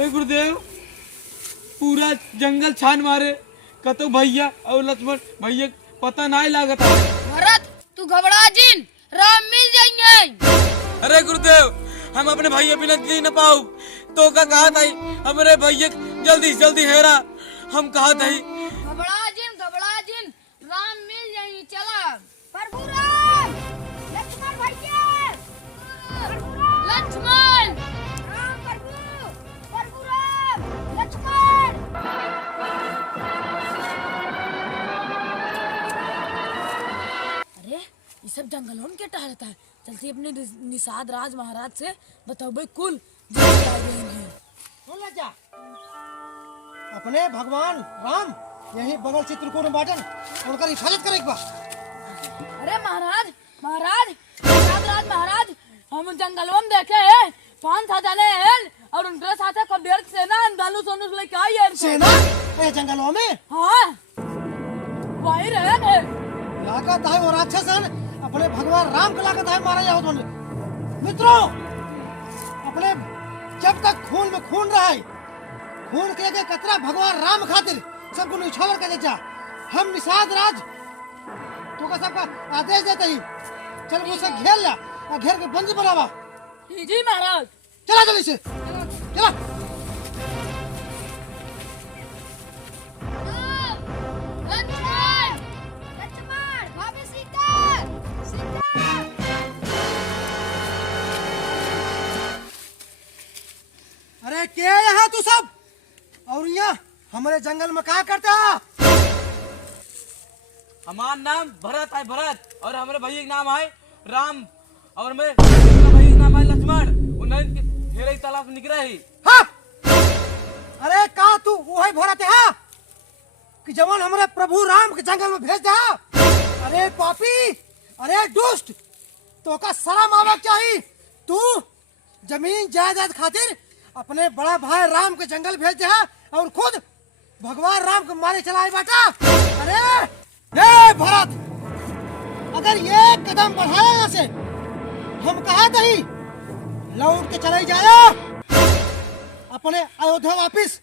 अरे गुरुदेव पूरा जंगल छान मारे कतो भैया और लक्ष्मण भैया पता नहीं लागत। भरत तू घबरा जिन, राम मिल जाएंगे। अरे गुरुदेव हम अपने भैया बिना जी न पाऊ तो का कहा था हमारे भैया जल्दी जल्दी हेरा हम कहा था घबरा जिन राम मिल जाएंगे। चला प्रभु राम लक्ष्मण भैया लक्ष्मण राम प्रभु राम लक्ष्मण। अरे ये सब जंगलों में क्या टहलता है? चलती अपने निषाद राज महाराज से बताओ भाई कुल जा अपने भगवान राम यही बगल से त्रिकोण में बाटन उनका हिफाजत करे एक बार। अरे महाराज निषाद राज महाराज हम जंगलों में देखे हैं 5-7 जाने हैं और उनके साथ कबीर सेना दानू सोनू लेके आई है। सेना ये जंगलों में? हाँ वही रहे लागत है वो राक्षस अपने भगवान राम को लागत है मारा जाओ तुमने। मित्रों अपने जब तक खून में खून रहा है खून के कतरा भगवान राम खातिर सबको निछावर कर जा। हम निषाद राज तो का सबका आदेश देते ही चल मुझसे घेर ला और घेर के बंदी बनावा। जी महाराज। चला जल्दी से चला। अरे क्या यहाँ तू सब और यहाँ हमारे जंगल में क्या करता? हमारा नाम भरत है भरत और हमारे भैया का नाम है राम और मेरे भैया का नाम है लक्ष्मण। उन्हें घेरे की तलाश निकला ही। हाँ अरे का तू वो है भरत है कि जवान हमारे प्रभु राम के जंगल में भेज दे। अरे पापी अरे दुष्ट तो का शर्म आवा चाहिए। तू जमीन जायदाद खातिर अपने बड़ा भाई राम के जंगल भेज दे और खुद भगवान राम को मारे चलाए बेटा। अरे ये भरत अगर ये कदम बढ़ाया यहाँ से हम कहा नहीं लौट के चले जाया अपने अयोध्या वापिस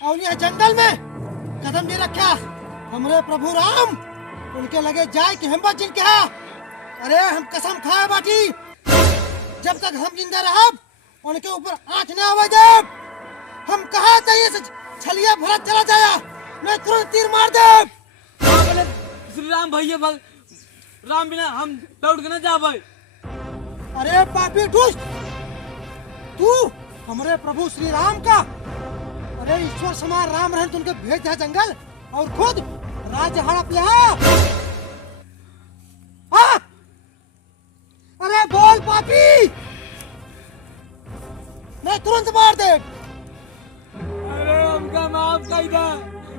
और यहाँ जंगल में कदम नहीं रखा हमारे प्रभु राम उनके लगे जाए कि हिम्मत जिनके है। अरे हम कसम खाए बाटी जब तक हम जिंदा रहा उनके ऊपर आंच न आवे जब हम कहा चाहिए छलिया भरत चला जाया मैं तुरंत तीर मार दे। श्री राम भैया राम बिना हम दौड़ के न जा भाई। अरे पापी दुष्ट तू हमारे प्रभु श्री राम का अरे ईश्वर समान राम रहन तुमके भेज दिया जंगल और खुद राज्य हड़प लिया। अरे बोल पापी मैं तुरंत मार दे। अरे हमका माफ कर दे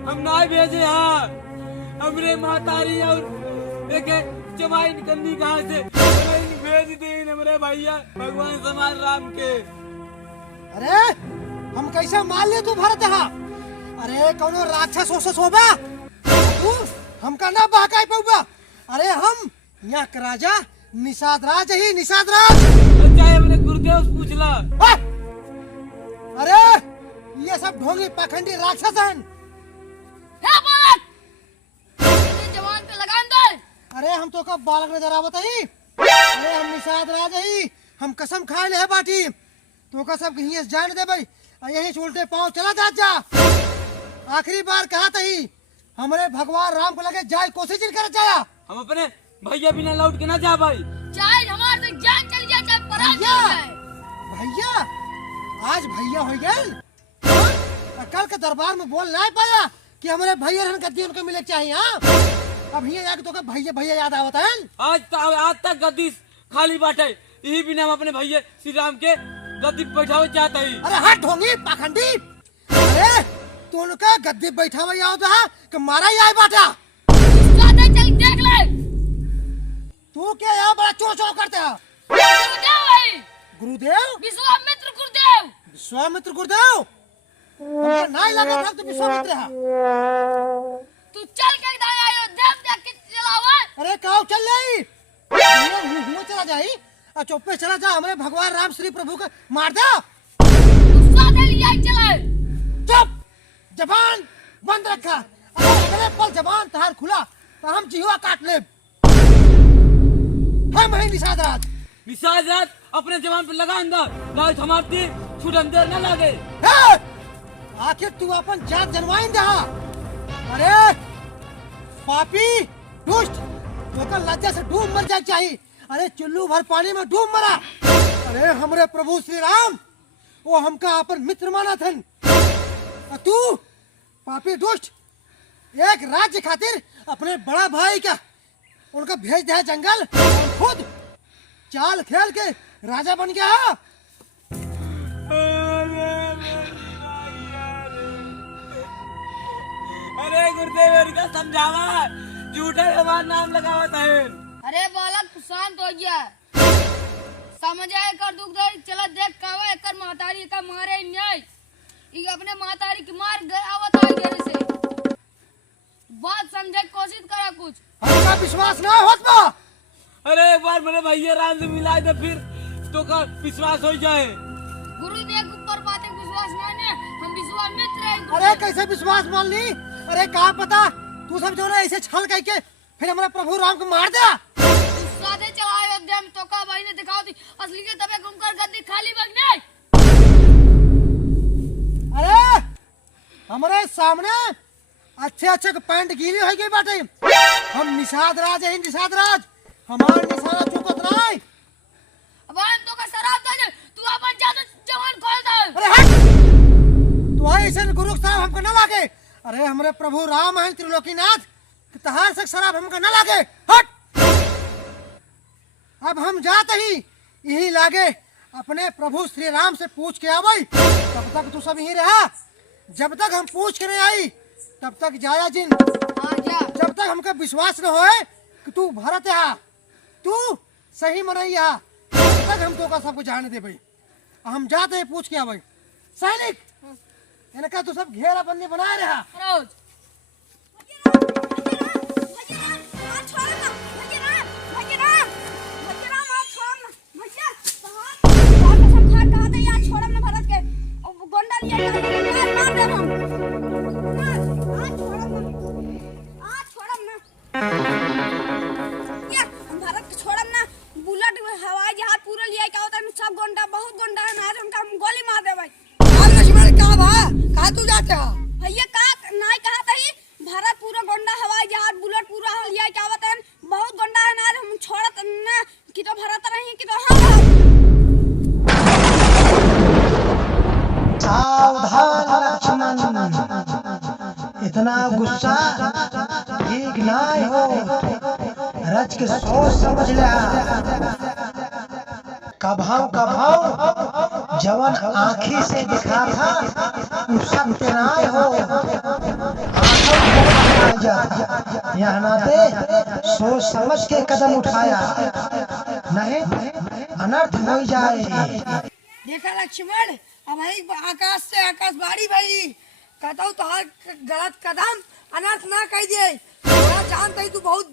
हम ना भेजे हाँ हमरे मातारी और देखे जमाई निकलनी कहाँ से भेज दी हमारे भैया भगवान समान राम के। अरे हम कैसे मान ले तू भरत है? अरे कौनो राक्षस ओसस होबा तू हमका ना बहकाई पऊबा। अरे हम यहाँ के राजा निषाद राज ही निषाद राज। चाहे हमने गुरुदेव से पूछ ला। अरे ये सब ढोंगी पाखंडी राक्षस हैं। जवान पे लगान दे। अरे हम तो कब बालक नजर आवत ही। अरे हम निषाद राज ही हम कसम खाए ले है बाटी तो का सब कहीं जान दे भाई यही उल्टे पाँव चला जा। आखिरी बार कहा था ही हमारे भगवान राम को लगे जाए कोशिश कर जाया हम अपने भैया बिना लौट के ना जा भाई। चाहे हमारे से जान चली जाए चाहे परान चली जाए। भैया आज भैया हो गए कल के दरबार में बोल नहीं पाया कि हमारे भैया रहन गद्दी उनको मिले चाहिए। अब यहाँ जाके तो का भैया भैया याद आवता है। आज तक गद्दी खाली बाटे यही बिना हम अपने भैया श्री राम के गद्दी बैठावे चाहते ही। अरे हट ढोंगी पाखंडी अरे तू उनका गद्दी बैठावे आवता है कि मारा ही आए बाटा चल देख ले तू क्या यहाँ बड़ा चोर चोर करते है? गुरुदेव विश्वामित्र गुरुदेव विश्वामित्र गुरुदेव नहीं लगा था तो विश्वामित्र है। तू चल के इधर अयोध्या में के चलावा। अरे कहो चल रही चला जाई चौपे चला जा हमारे भगवान राम श्री प्रभु का मार दे। लिया चलाए। चुप, जबान बंद रखा। अगर अगले पल जबान तहार खुला तो हम जीवा काट ले। हम है निषाद राज। निषाद राज अपने जवान पे लगा अंदर, लाइट हमारी छूट अंदर न लगे। हे! आखिर तू अपन जात जनवाइन दहा। अरे पापी दुष्ट, तोका लज्जा से डूब मर जाए चाहिए। अरे चुल्लू भर पानी में डूब मरा। अरे हमरे प्रभु श्री राम वो हमका अपन मित्र माना थन। और तू पापी दुष्ट एक राज्य खातिर अपने बड़ा भाई का उनका भेज दे जंगल और खुद चाल खेल के राजा बन गया है। अरे गुरुदेव का समझावा, झूठा हमारा नाम लगावत है। अरे बालक शांत हो गया, समझ आए कर दुख दर्द। चला देख कावा एकर महतारी का मारे न्याय। ये अपने महतारी की मार गए आवत है घेरे से। बात समझे की कोशिश करा कुछ। हमका विश्वास ना होत बा। अरे एक बार मेरे भैया राम से मिला दे, फिर तो का विश्वास हो जाए। गुरुदेव ऊपर बातें विश्वास नहीं, हम विश्वास मित्र हैं। अरे कैसे विश्वास मान ली? अरे कहा पता तू सब जो ना ऐसे छल करके फिर हमारे प्रभु राम को मार दिया। सादे चला अयोध्या में तो का भाई ने दिखाओ थी असली के दबे घूमकर गद्दी खाली बगने। अरे हमारे सामने अच्छे अच्छे पैंट गीली हो गई बाटे। हम निषाद राज है, निषाद राज। हमार निशाना चुकत नहीं। अब हम तो का शराब दे, तू अपन जादू जवान खोल दे। अरे हट, तू ऐसे गुरु साहब हमको न लागे। अरे हमारे प्रभु राम है त्रिलोकीनाथ, तहार से शराब हमको न लागे। हट, अब हम जाते ही यही लागे अपने प्रभु श्री राम से पूछ के आवे। तब तक तू सब यहीं रहा। जब तक हम पूछ के नहीं आई तब तक जाया जिन। जब तक हमको विश्वास न होए कि तू भरत है, तू सही मनैया, तब तक हम तो का सबको जाने दे भाई। हम जाते हैं पूछ के आवे। सैनिक इनका तो सब घेरा बंदी बनाए रहा। रोज इतना गुस्सा ठीक ना हो। रच के सोच समझ ले। कभाव जवन आँखी से दिखा था उ सत्य ना हो। यहाँ नाते सोच समझ के कदम उठाया, नहीं अनर्थ हो जाए। देखा लक्ष्मण, अब आकाश से आकाशवाणी भई कहता हूँ तो गलत कदम अनर्थ ना कह दे। थोड़ा जानता ही तू बहुत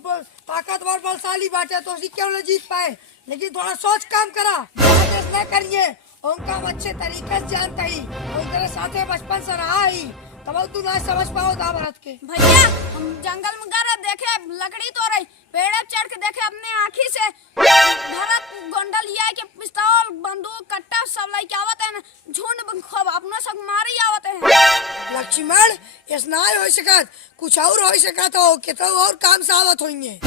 ताकतवर बलशाली बाटे, तो उसी क्यों न जीत पाए। लेकिन थोड़ा सोच काम करा, न करिए। उनका अच्छे तरीके से जानता ही, तेरे साथे बचपन से रहा ही, तब तू ना समझ पाओ भारत के। भैया हम जंगल में गए देखे लकड़ी तोड़े, पेड़ पे चढ़ के देखे अपने आँखी से भरत गोंडल लिया के पिस्तौल बंदूक कट्टा सब लेके आवत है, झुंड खूब अपना सब मारी आवत है। लक्ष्मण इस ना हो सकत, कुछ और हो सकत हो, कितना और काम से आवत होंगे।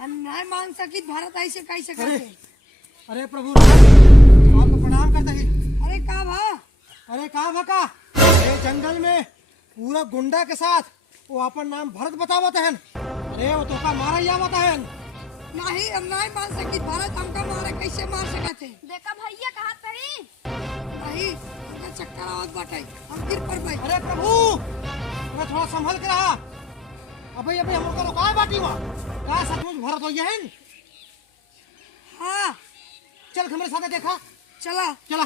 हम नहीं मान सकी भारत ऐसे कह सकते। अरे प्रभु राम आपको प्रणाम करता है। अरे कहा भा? अरे कहा भका ये जंगल में पूरा गुंडा के साथ वो अपन नाम भरत बतावत है। अरे वो तो का मारा ही आवत है। नहीं हम नहीं मान सकी, भारत हमका मारे कैसे मार सकते। देखा भैया कहा तरी नहीं हमका चक्कर आवत बाटे, हम गिर पड़ गए। अरे प्रभु मैं थोड़ा संभल के रहा। अबे हम लोग को रुकाए बाटी हुआ का सचमुच भरत हो गया है। हाँ चल हमारे साथ देखा। चला चला